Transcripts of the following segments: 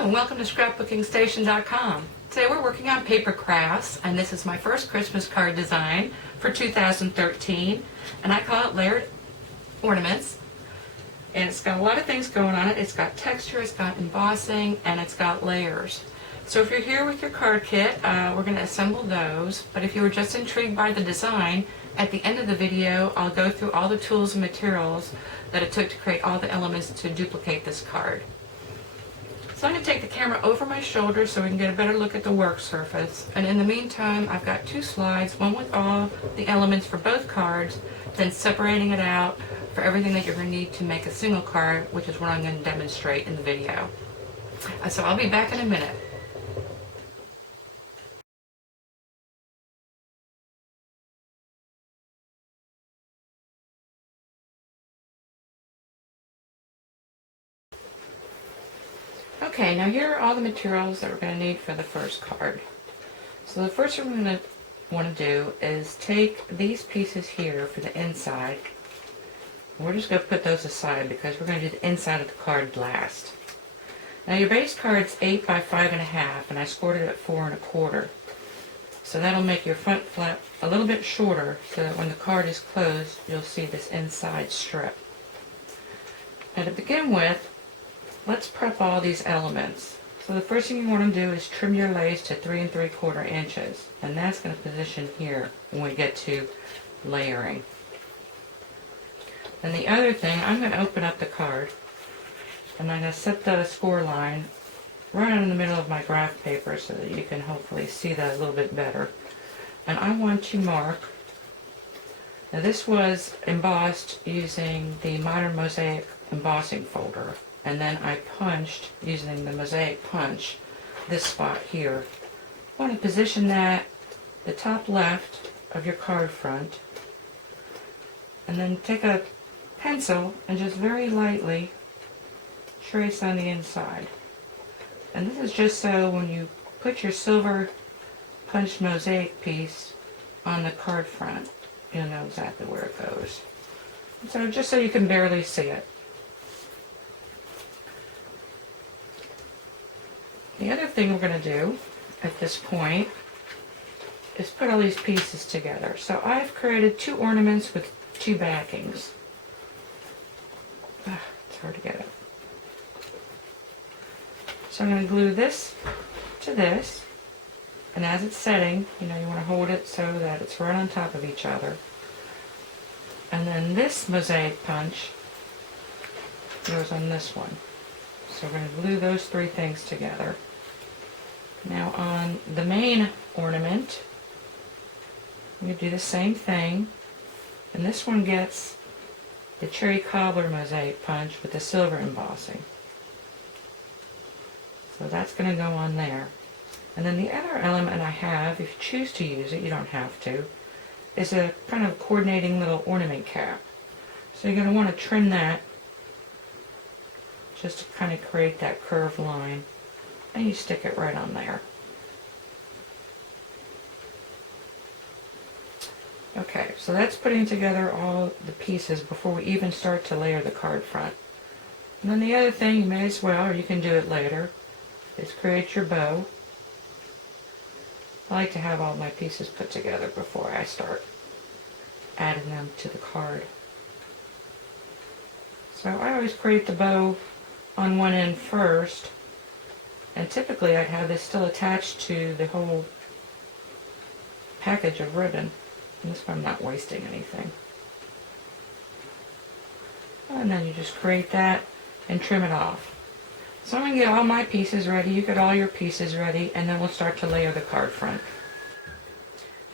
Hello and welcome to scrapbookingstation.com. Today we're working on paper crafts, and this is my first Christmas card design for 2013, and I call it Layered Ornaments. And it's got a lot of things going on it. It's got texture, it's got embossing, and it's got layers. So if you're here with your card kit, we're going to assemble those, but if you were just intrigued by the design, at the end of the video I'll go through all the tools and materials that it took to create all the elements to duplicate this card. So I'm going to take the camera over my shoulder so we can get a better look at the work surface. And in the meantime, I've got two slides, one with all the elements for both cards, then separating it out for everything that you're going to need to make a single card, which is what I'm going to demonstrate in the video. So I'll be back in a minute. Okay, now here are all the materials that we're going to need for the first card. So the first thing we're going to want to do is take these pieces here for the inside. We're just going to put those aside because we're going to do the inside of the card last. Now your base card's 8 by 5.5, and I scored it at 4 1/4. So that'll make your front flap a little bit shorter so that when the card is closed, you'll see this inside strip. Now to begin with, let's prep all these elements. So the first thing you want to do is trim your lace to 3 3/4 inches, and that's going to position here when we get to layering. And the other thing, I'm going to open up the card, and I'm going to set the score line right in the middle of my graph paper so that you can hopefully see that a little bit better. And I want to mark, now this was embossed using the Modern Mosaic embossing folder. And then I punched using the mosaic punch this spot here. I want to position that the top left of your card front, and then take a pencil and just very lightly trace on the inside. And this is just so when you put your silver punched mosaic piece on the card front, you'll know exactly where it goes. So just so you can barely see it. The other thing we're going to do at this point is put all these pieces together. So I've created 2 ornaments with 2 backings. It's hard to get it. So I'm going to glue this to this, and as it's setting, you want to hold it so that it's right on top of each other. And then this mosaic punch goes on this one. So we're going to glue those 3 things together. Now on the main ornament, I'm going to do the same thing, and this one gets the cherry cobbler mosaic punch with the silver embossing. So that's going to go on there. And then the other element I have, if you choose to use it, you don't have to, is a kind of coordinating little ornament cap. So you're going to want to trim that just to kind of create that curved line. And you stick it right on there. Okay, so that's putting together all the pieces before we even start to layer the card front. And then the other thing you may as well, or you can do it later, is create your bow. I like to have all my pieces put together before I start adding them to the card. So I always create the bow on one end first. And typically I'd have this still attached to the whole package of ribbon. And this way I'm not wasting anything. And then you just create that and trim it off. So I'm going to get all my pieces ready, you get all your pieces ready, and then we'll start to layer the card front.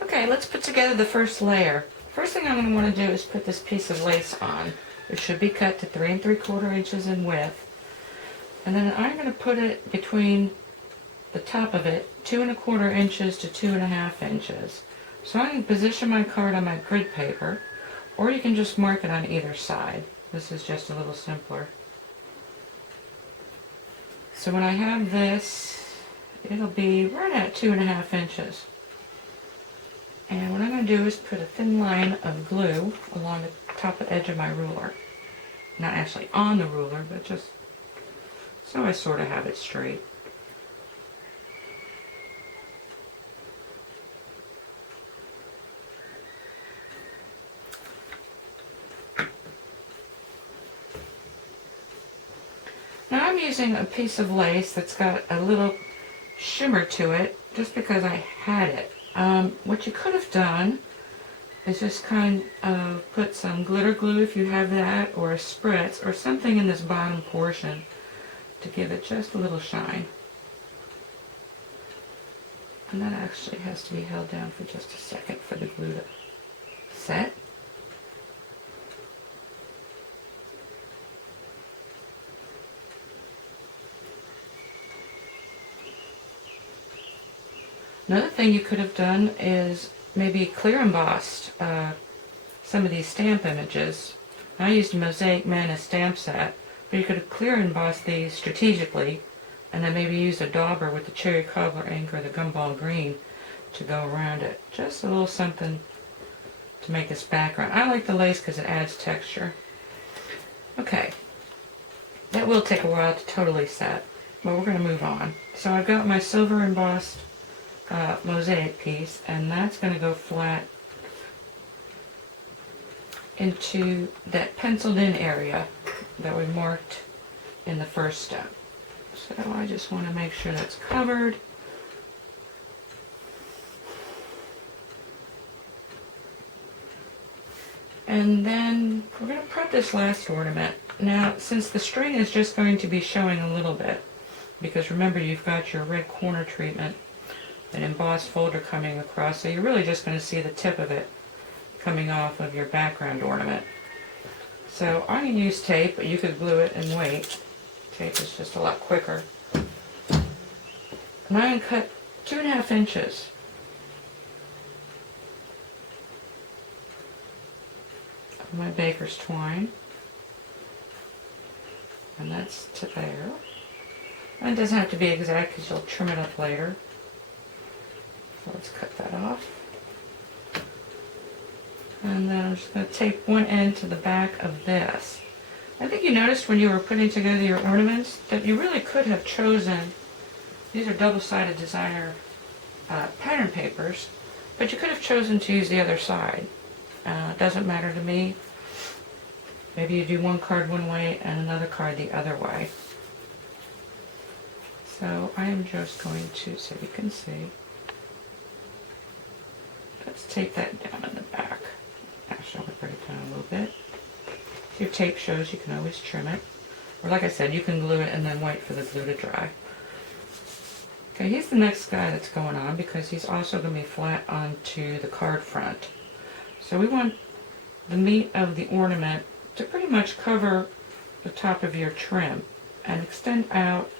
Okay, let's put together the first layer. First thing I'm going to want to do is put this piece of lace on. It should be cut to 3 3/4 inches in width. And then I'm going to put it between the top of it, 2 1/4 inches to 2 1/2 inches. So I can position my card on my grid paper, or you can just mark it on either side. This is just a little simpler. So when I have this, it'll be right at 2 1/2 inches. And what I'm going to do is put a thin line of glue along the top edge of my ruler. Not actually on the ruler, but just so I sort of have it straight. I'm using a piece of lace that's got a little shimmer to it just because I had it. What you could have done is just kind of put some glitter glue if you have that, or a spritz, or something in this bottom portion to give it just a little shine. And that actually has to be held down for just a second for the glue to set. Another thing you could have done is maybe clear embossed some of these stamp images. I used a Mosaic Mana stamp set, but you could have clear embossed these strategically, and then maybe use a dauber with the cherry cobbler ink or the gumball green to go around it. Just a little something to make this background. I like the lace because it adds texture. Okay, that will take a while to totally set, but we're going to move on. So I've got my silver embossed mosaic piece, and that's going to go flat into that penciled in area that we marked in the first step. So I just want to make sure that's covered. And then we're going to prep this last ornament. Now, since the string is just going to be showing a little bit, because remember you've got your red corner treatment, an embossed folder coming across, so you're really just going to see the tip of it coming off of your background ornament. So I'm going to use tape, but you could glue it and wait. Tape is just a lot quicker. And I'm going to cut 2.5 inches. Of my baker's twine. And that's to there. And it doesn't have to be exact because you'll trim it up later. So let's cut that off. And then I'm just going to tape one end to the back of this. I think you noticed when you were putting together your ornaments that you really could have chosen, these are double-sided designer pattern papers, but you could have chosen to use the other side. It doesn't matter to me. Maybe you do one card one way and another card the other way. So I am just going to, so you can see, let's tape that down in the back. Actually, I'll bring it down a little bit. If your tape shows, you can always trim it. Or like I said, you can glue it and then wait for the glue to dry. Okay, here's the next guy that's going on because he's also going to be flat onto the card front. So we want the meat of the ornament to pretty much cover the top of your trim and extend out,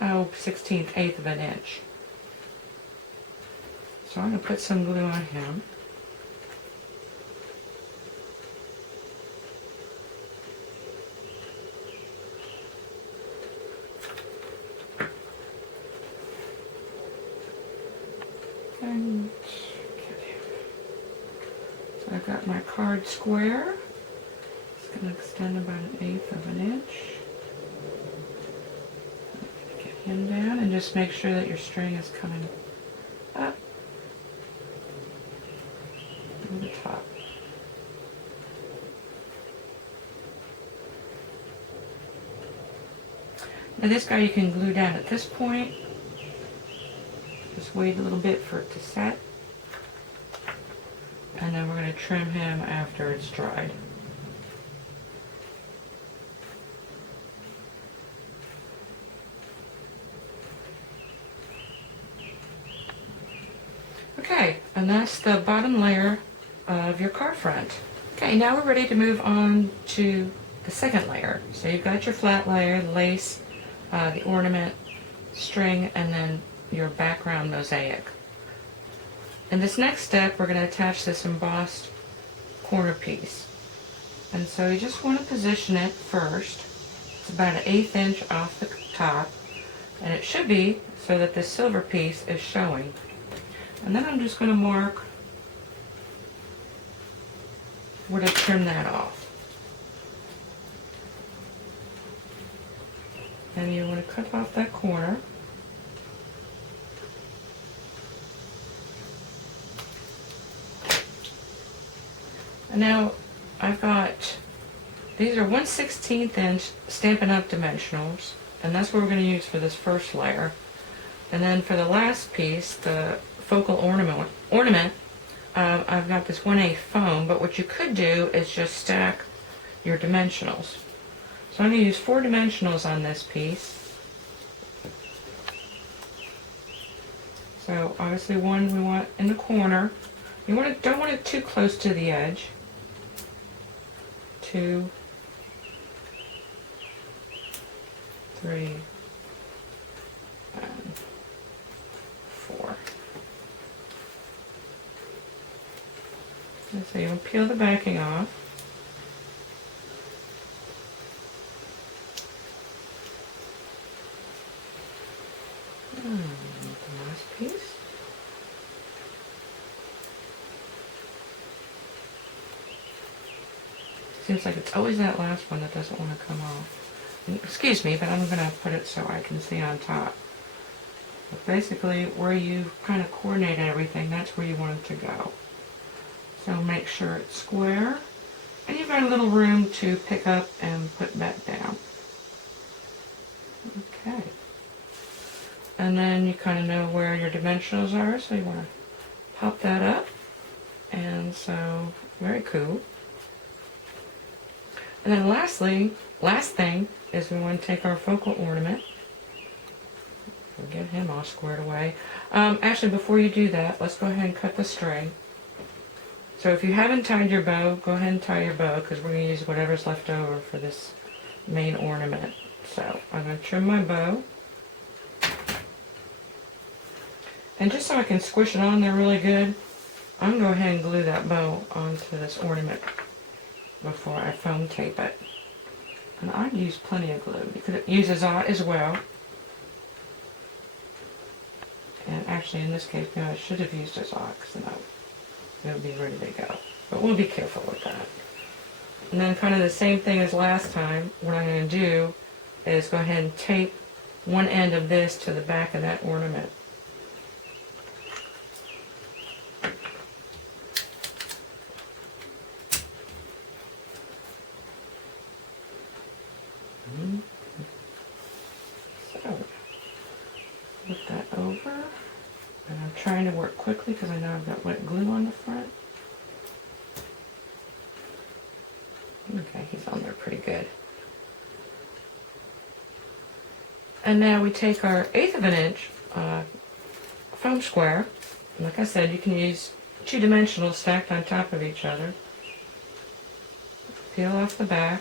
1/16 of an inch. So I'm going to put some glue on him. And so I've got my card square. It's going to extend about 1/8 of an inch. Get him down and just make sure that your string is coming up to the top. Now this guy you can glue down at this point. Just wait a little bit for it to set. And then we're going to trim him after it's dried. Okay, and that's the bottom layer of your card front. Okay, now we're ready to move on to the second layer. So you've got your flat layer, the lace, the ornament, string, and then your background mosaic. In this next step, we're going to attach this embossed corner piece. And so you just want to position it first. It's about 1/8 inch off the top, and it should be so that the silver piece is showing. And then I'm just going to mark where to trim that off. And you want to cut off that corner. And now I've got, these are 1/16 inch Stampin' Up! Dimensionals, And that's what we're going to use for this first layer. And then for the last piece, the focal ornament, I've got this 1/8 foam, but what you could do is just stack your dimensionals. So I'm going to use 4 dimensionals on this piece. So obviously one we want in the corner. You don't want it too close to the edge. 2, 3, and 4. And so you'll peel the backing off. And the last piece. Seems like it's always that last one that doesn't want to come off. Excuse me, but I'm going to put it so I can see on top. But basically, where you kind of coordinate everything, that's where you want it to go. So make sure it's square. And you've got a little room to pick up and put back down. Okay. And then you kind of know where your dimensionals are, so you want to pop that up. And so, very cool. And then lastly, last thing, is we want to take our focal ornament. We'll get him all squared away. Actually, before you do that, let's go ahead and cut the string. So if you haven't tied your bow, go ahead and tie your bow, because we're going to use whatever's left over for this main ornament. So I'm going to trim my bow. And just so I can squish it on there really good, I'm going to go ahead and glue that bow onto this ornament before I foam tape it. And I'd use plenty of glue. You could use Azot as well. And actually in this case, no, I should have used Azot, because no, it would be ready to go. But we'll be careful with that. And then kind of the same thing as last time, what I'm going to do is go ahead and tape one end of this to the back of that ornament. So, flip that over, and I'm trying to work quickly because I know I've got wet glue on the front. Okay, he's on there pretty good. And now we take our 1/8 of an inch foam square. And like I said, you can use 2 dimensionals stacked on top of each other. Peel off the back.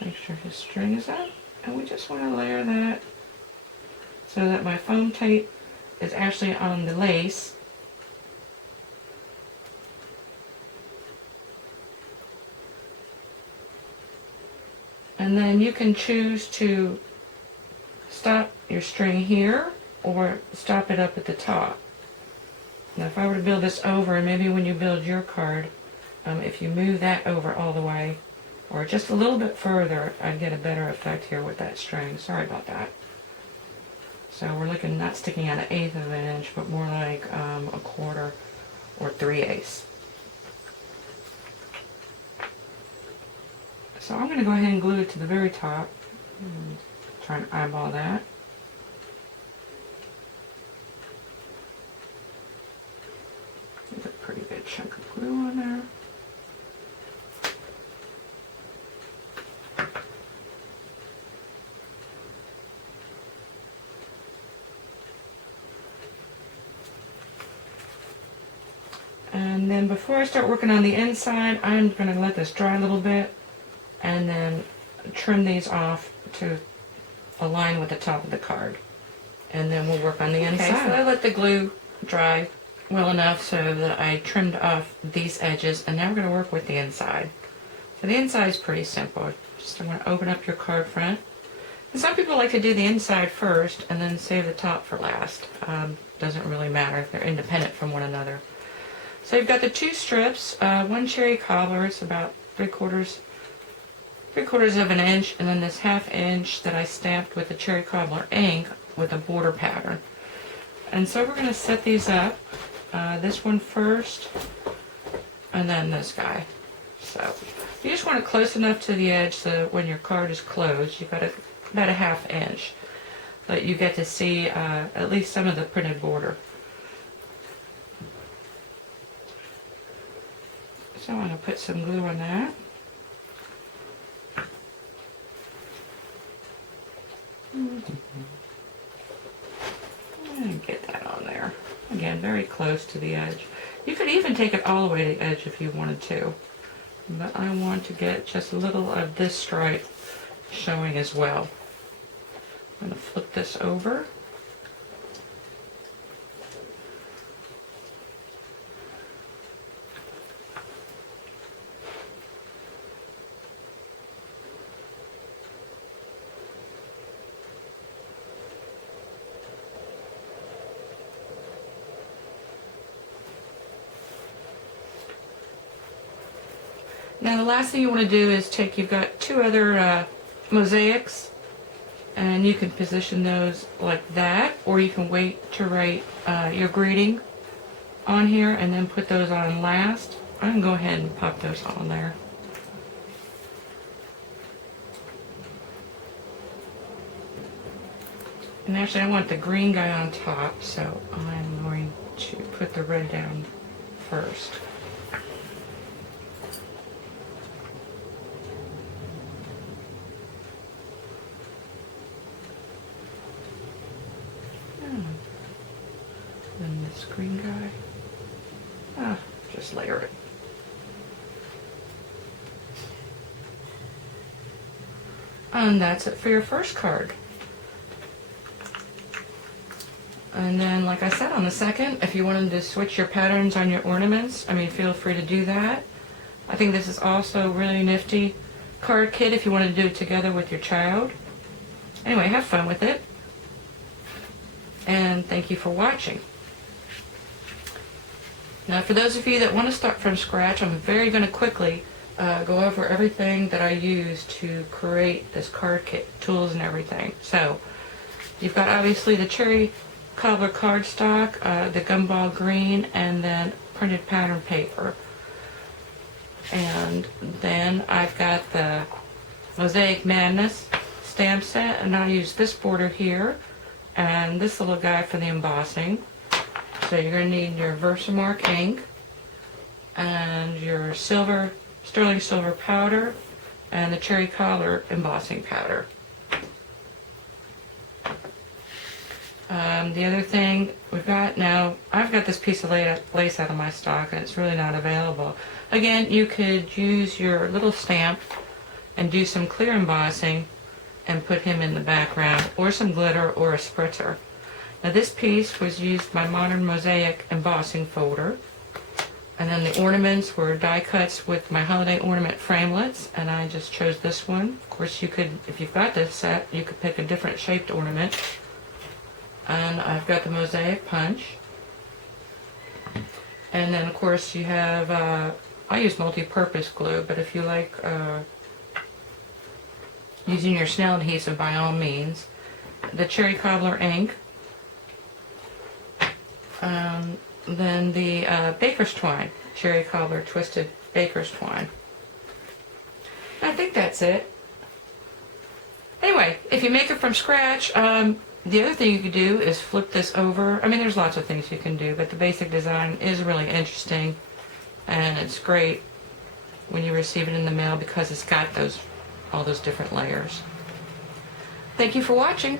Make sure his string is up, and we just want to layer that so that my foam tape is actually on the lace. And then you can choose to stop your string here or stop it up at the top. Now if I were to build this over, and maybe when you build your card, if you move that over all the way, or just a little bit further, I'd get a better effect here with that string. Sorry about that. So we're looking not sticking out 1/8 of an inch, but more like 1/4 or 3/8. So I'm going to go ahead and glue it to the very top. Try and eyeball that. There's a pretty good chunk of glue on there. And then before I start working on the inside, I'm going to let this dry a little bit and then trim these off to align with the top of the card. And then we'll work on the inside. Okay, so I let the glue dry well enough so that I trimmed off these edges, and now we're going to work with the inside. So the inside is pretty simple. Just want to open up your card front. And some people like to do the inside first and then save the top for last. Doesn't really matter if they're independent from one another. So you've got the 2 strips, 1 cherry cobbler, it's about 3/4 of an inch, and then this 1/2 inch that I stamped with the cherry cobbler ink with a border pattern. And so we're going to set these up. This one first, and then this guy. So you just want it close enough to the edge so when your card is closed, you've got about a 1/2 inch. But you get to see at least some of the printed border. So I'm going to put some glue on that. And get that on there. Again, very close to the edge. You could even take it all the way to the edge if you wanted to. But I want to get just a little of this stripe showing as well. I'm going to flip this over. Now the last thing you want to do is you've got 2 other mosaics, and you can position those like that, or you can wait to write your greeting on here and then put those on last. I'm going to go ahead and pop those on there. And actually I want the green guy on top, so I'm going to put the red down first. Then this green guy. Just layer it. And that's it for your first card. And then, like I said, on the second, if you wanted to switch your patterns on your ornaments, feel free to do that. I think this is also a really nifty card kit if you want to do it together with your child. Anyway, have fun with it. And thank you for watching. Now, for those of you that want to start from scratch, I'm going to quickly go over everything that I use to create this card kit, tools and everything. So, you've got obviously the cherry cobbler cardstock, the gumball green, and then printed pattern paper. And then I've got the Mosaic Madness stamp set, and I use this border here and this little guy for the embossing. So you're going to need your Versamark ink and your sterling silver powder and the cherry cobbler embossing powder. The other thing we've got now, I've got this piece of lace out of my stock and it's really not available. Again, you could use your little stamp and do some clear embossing and put him in the background, or some glitter or a spritzer. Now this piece was used my Modern Mosaic embossing folder, and then the ornaments were die cuts with my holiday ornament framelits, and I just chose this one. Of course you could, if you've got this set, you could pick a different shaped ornament. And I've got the Mosaic punch, and then of course you have, I use multi-purpose glue, but if you like using your Snell adhesive, by all means. The cherry cobbler ink, then the baker's twine, cherry cobbler twisted baker's twine. I think that's it. Anyway, if you make it from scratch, the other thing you could do is flip this over. There's lots of things you can do, but the basic design is really interesting, and it's great when you receive it in the mail because it's got all those different layers. Thank you for watching.